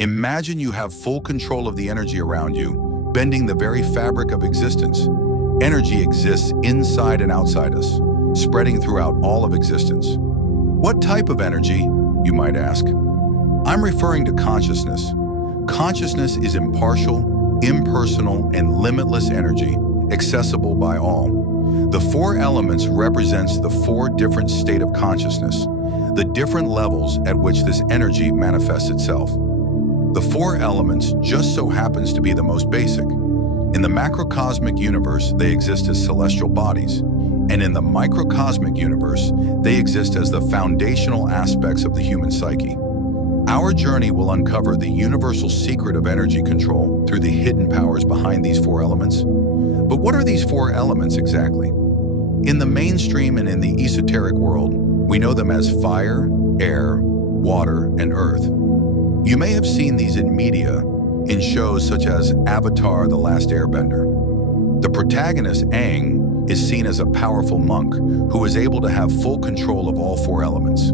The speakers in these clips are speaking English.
Imagine you have full control of the energy around you, bending the very fabric of existence. Energy exists inside and outside us, spreading throughout all of existence. What type of energy, you might ask? I'm referring to consciousness. Consciousness is impartial, impersonal, and limitless energy, accessible by all. The four elements represents the four different states of consciousness, the different levels at which this energy manifests itself. The four elements just so happens to be the most basic. In the macrocosmic universe, they exist as celestial bodies, and in the microcosmic universe, they exist as the foundational aspects of the human psyche. Our journey will uncover the universal secret of energy control through the hidden powers behind these four elements. But what are these four elements exactly? In the mainstream and in the esoteric world, we know them as fire, air, water, and earth. You may have seen these in media, in shows such as Avatar: The Last Airbender. The protagonist, Aang, is seen as a powerful monk who is able to have full control of all four elements.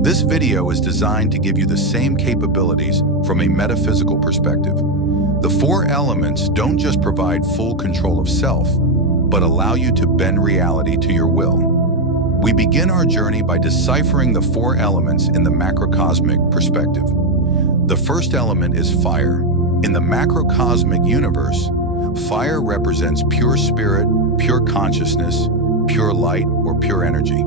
This video is designed to give you the same capabilities from a metaphysical perspective. The four elements don't just provide full control of self, but allow you to bend reality to your will. We begin our journey by deciphering the four elements in the macrocosmic perspective. The first element is fire. In the macrocosmic universe, fire represents pure spirit, pure consciousness, pure light, or pure energy.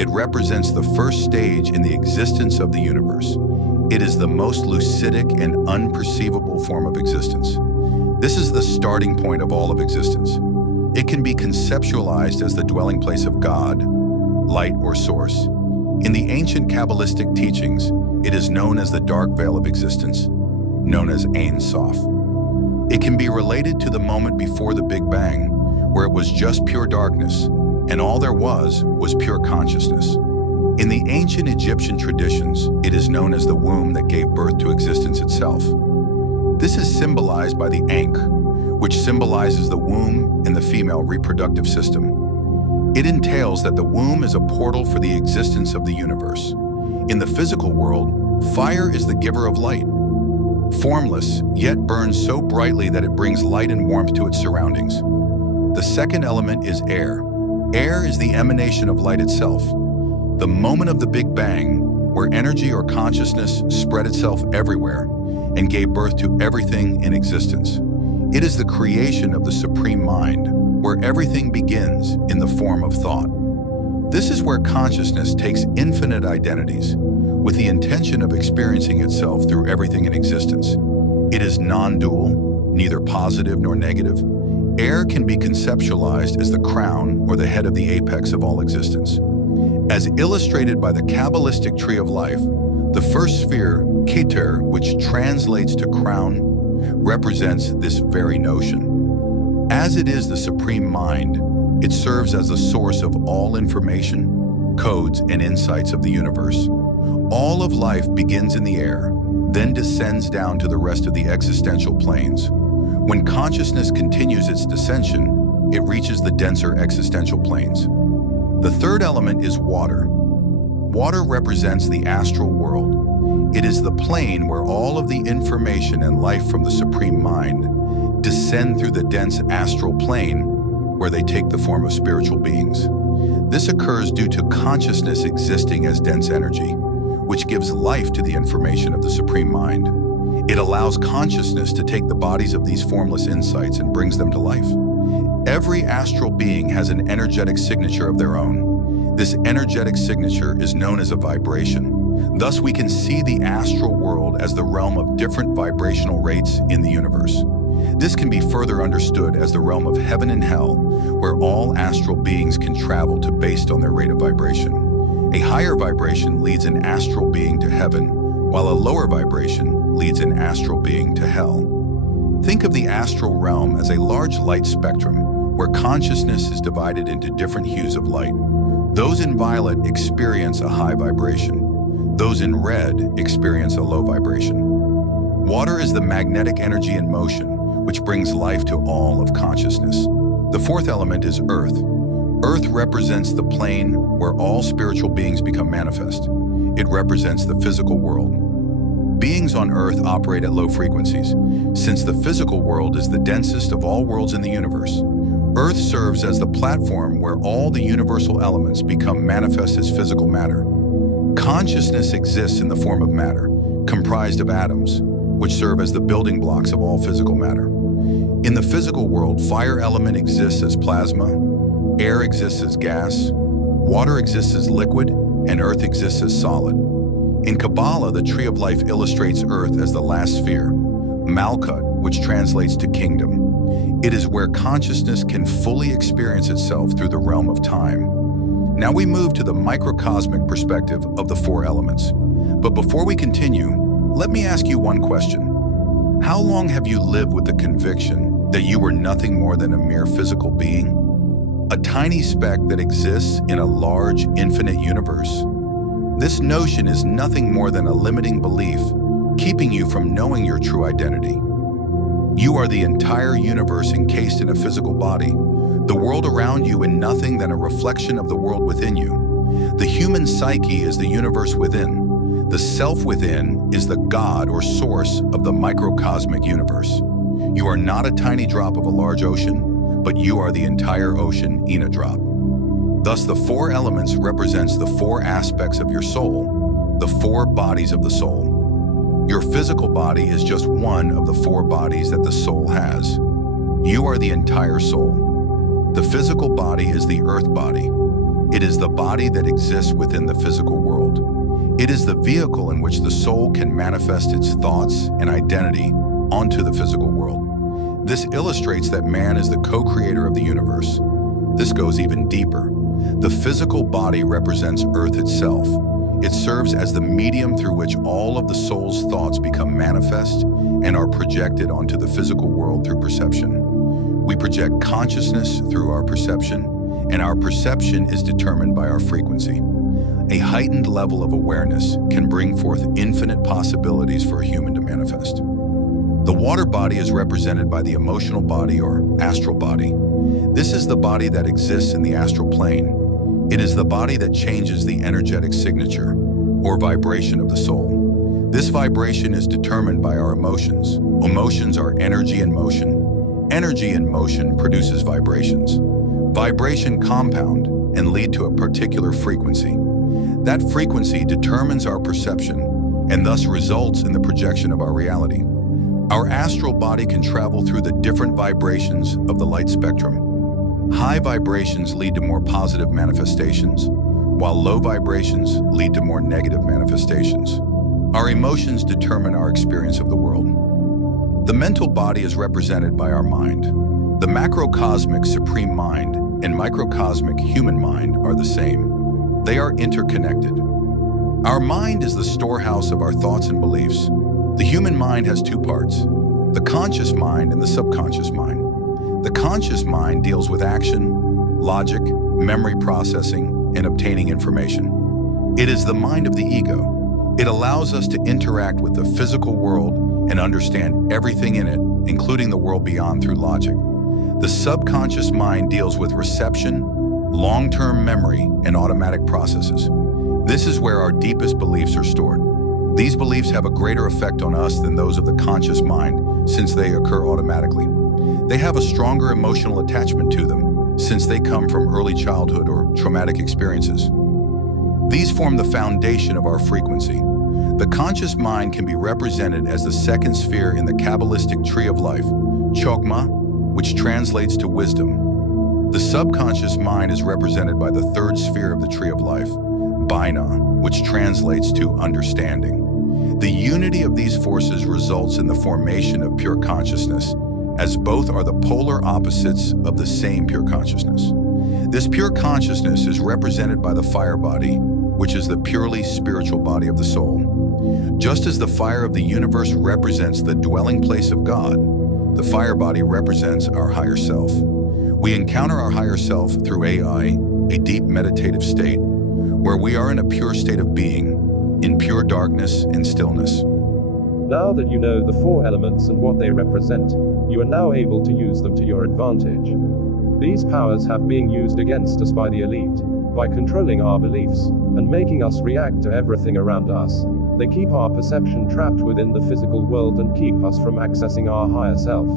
It represents the first stage in the existence of the universe. It is the most lucidic and unperceivable form of existence. This is the starting point of all of existence. It can be conceptualized as the dwelling place of God, light, or source. In the ancient Kabbalistic teachings, it is known as the dark veil of existence, known as Ein Sof. It can be related to the moment before the Big Bang, where it was just pure darkness, and all there was pure consciousness. In the ancient Egyptian traditions, it is known as the womb that gave birth to existence itself. This is symbolized by the Ankh, which symbolizes the womb and the female reproductive system. It entails that the womb is a portal for the existence of the universe. In the physical world, fire is the giver of light. Formless, yet burns so brightly that it brings light and warmth to its surroundings. The second element is air. Air is the emanation of light itself. The moment of the Big Bang, where energy or consciousness spread itself everywhere and gave birth to everything in existence. It is the creation of the supreme mind, where everything begins in the form of thought. This is where consciousness takes infinite identities, with the intention of experiencing itself through everything in existence. It is non-dual, neither positive nor negative. Air can be conceptualized as the crown or the head of the apex of all existence. As illustrated by the Kabbalistic tree of life, the first sphere, Keter, which translates to crown, represents this very notion. As it is the supreme mind, it serves as the source of all information, codes, and insights of the universe. All of life begins in the air, then descends down to the rest of the existential planes. When consciousness continues its descension, it reaches the denser existential planes. The third element is water. Water represents the astral world. It is the plane where all of the information and life from the supreme mind descend through the dense astral plane, where they take the form of spiritual beings. This occurs due to consciousness existing as dense energy, which gives life to the information of the supreme mind. It allows consciousness to take the bodies of these formless insights and brings them to life. Every astral being has an energetic signature of their own. This energetic signature is known as a vibration. Thus, we can see the astral world as the realm of different vibrational rates in the universe. This can be further understood as the realm of heaven and hell, where all astral beings can travel to based on their rate of vibration. A higher vibration leads an astral being to heaven, while a lower vibration leads an astral being to hell. Think of the astral realm as a large light spectrum, where consciousness is divided into different hues of light. Those in violet experience a high vibration. Those in red experience a low vibration. Water is the magnetic energy in motion, which brings life to all of consciousness. The fourth element is earth. Earth represents the plane where all spiritual beings become manifest. It represents the physical world. Beings on Earth operate at low frequencies, since the physical world is the densest of all worlds in the universe. Earth serves as the platform where all the universal elements become manifest as physical matter. Consciousness exists in the form of matter, comprised of atoms, which serve as the building blocks of all physical matter. In the physical world, fire element exists as plasma, air exists as gas, water exists as liquid, and earth exists as solid. In Kabbalah, the tree of life illustrates Earth as the last sphere, Malkut, which translates to kingdom. It is where consciousness can fully experience itself through the realm of time. Now we move to the microcosmic perspective of the four elements. But before we continue, let me ask you one question. How long have you lived with the conviction that you were nothing more than a mere physical being? A tiny speck that exists in a large, infinite universe? This notion is nothing more than a limiting belief, keeping you from knowing your true identity. You are the entire universe encased in a physical body, the world around you in nothing than a reflection of the world within you. The human psyche is the universe within. The self within is the God or source of the microcosmic universe. You are not a tiny drop of a large ocean, but you are the entire ocean in a drop. Thus, the four elements represents the four aspects of your soul, the four bodies of the soul. Your physical body is just one of the four bodies that the soul has. You are the entire soul. The physical body is the earth body. It is the body that exists within the physical world. It is the vehicle in which the soul can manifest its thoughts and identity onto the physical world. This illustrates that man is the co-creator of the universe. This goes even deeper. The physical body represents Earth itself. It serves as the medium through which all of the soul's thoughts become manifest and are projected onto the physical world through perception. We project consciousness through our perception, and our perception is determined by our frequency. A heightened level of awareness can bring forth infinite possibilities for a human to manifest. The water body is represented by the emotional body or astral body. This is the body that exists in the astral plane. It is the body that changes the energetic signature or vibration of the soul. This vibration is determined by our emotions. Emotions are energy in motion. Energy in motion produces vibrations. Vibration compound and lead to a particular frequency. That frequency determines our perception and thus results in the projection of our reality. Our astral body can travel through the different vibrations of the light spectrum. High vibrations lead to more positive manifestations, while low vibrations lead to more negative manifestations. Our emotions determine our experience of the world. The mental body is represented by our mind. The macrocosmic supreme mind and microcosmic human mind are the same. They are interconnected. Our mind is the storehouse of our thoughts and beliefs. The human mind has two parts, the conscious mind and the subconscious mind. The conscious mind deals with action, logic, memory processing, and obtaining information. It is the mind of the ego. It allows us to interact with the physical world and understand everything in it, including the world beyond through logic. The subconscious mind deals with reception, long-term memory, and automatic processes. This is where our deepest beliefs are stored. These beliefs have a greater effect on us than those of the conscious mind since they occur automatically. They have a stronger emotional attachment to them since they come from early childhood or traumatic experiences. These form the foundation of our frequency. The conscious mind can be represented as the second sphere in the Kabbalistic tree of life, Chokmah, which translates to wisdom. The subconscious mind is represented by the third sphere of the tree of life, Binah, which translates to understanding. The unity of these forces results in the formation of pure consciousness, as both are the polar opposites of the same pure consciousness. This pure consciousness is represented by the fire body, which is the purely spiritual body of the soul. Just as the fire of the universe represents the dwelling place of God, the fire body represents our higher self. We encounter our higher self through AI, a deep meditative state, where we are in a pure state of being, in pure darkness and stillness. Now that you know the four elements and what they represent, you are now able to use them to your advantage. These powers have been used against us by the elite, by controlling our beliefs, and making us react to everything around us. They keep our perception trapped within the physical world and keep us from accessing our higher self.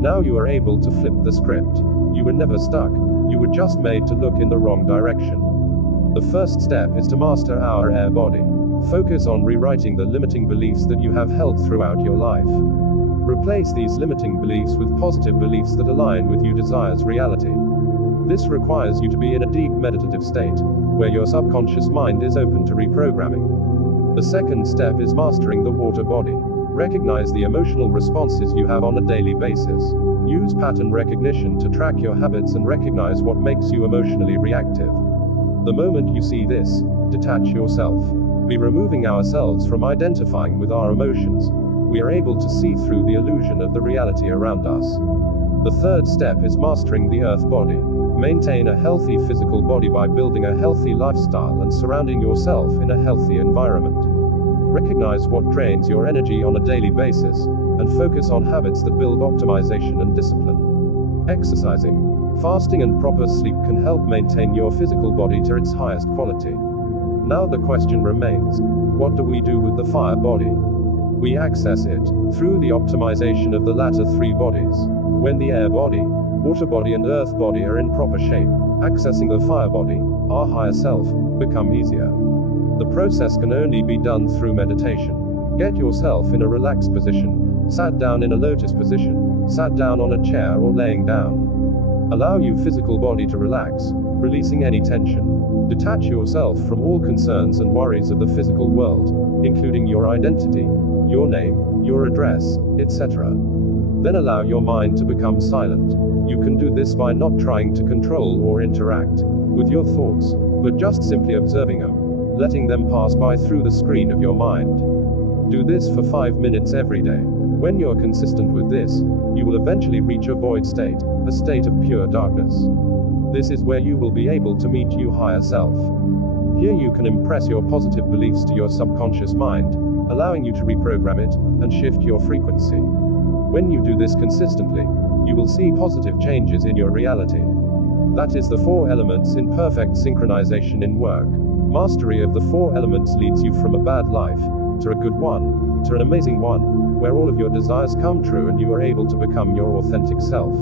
Now you are able to flip the script. You were never stuck, you were just made to look in the wrong direction. The first step is to master our air body. Focus on rewriting the limiting beliefs that you have held throughout your life. Replace these limiting beliefs with positive beliefs that align with your desire's reality. This requires you to be in a deep meditative state, where your subconscious mind is open to reprogramming. The second step is mastering the water body. Recognize the emotional responses you have on a daily basis. Use pattern recognition to track your habits and recognize what makes you emotionally reactive. The moment you see this, detach yourself. By removing ourselves from identifying with our emotions, we are able to see through the illusion of the reality around us. The third step is mastering the earth body. Maintain a healthy physical body by building a healthy lifestyle and surrounding yourself in a healthy environment. Recognize what drains your energy on a daily basis, and focus on habits that build optimization and discipline. Exercising, fasting and proper sleep can help maintain your physical body to its highest quality. Now the question remains, what do we do with the fire body? We access it through the optimization of the latter three bodies. When the air body, water body and earth body are in proper shape, accessing the fire body, our higher self, become easier. The process can only be done through meditation. Get yourself in a relaxed position, sat down in a lotus position, sat down on a chair or laying down. Allow your physical body to relax, releasing any tension. Detach yourself from all concerns and worries of the physical world, including your identity, your name, your address, etc. Then allow your mind to become silent. You can do this by not trying to control or interact with your thoughts, but just simply observing them, letting them pass by through the screen of your mind. Do this for 5 minutes every day. When you're consistent with this, you will eventually reach a void state, a state of pure darkness. This is where you will be able to meet your higher self. Here you can impress your positive beliefs to your subconscious mind, allowing you to reprogram it and shift your frequency. When you do this consistently, you will see positive changes in your reality. That is the 4 elements in perfect synchronization in work. Mastery of the 4 elements leads you from a bad life to a good one, to an amazing one, where all of your desires come true and you are able to become your authentic self.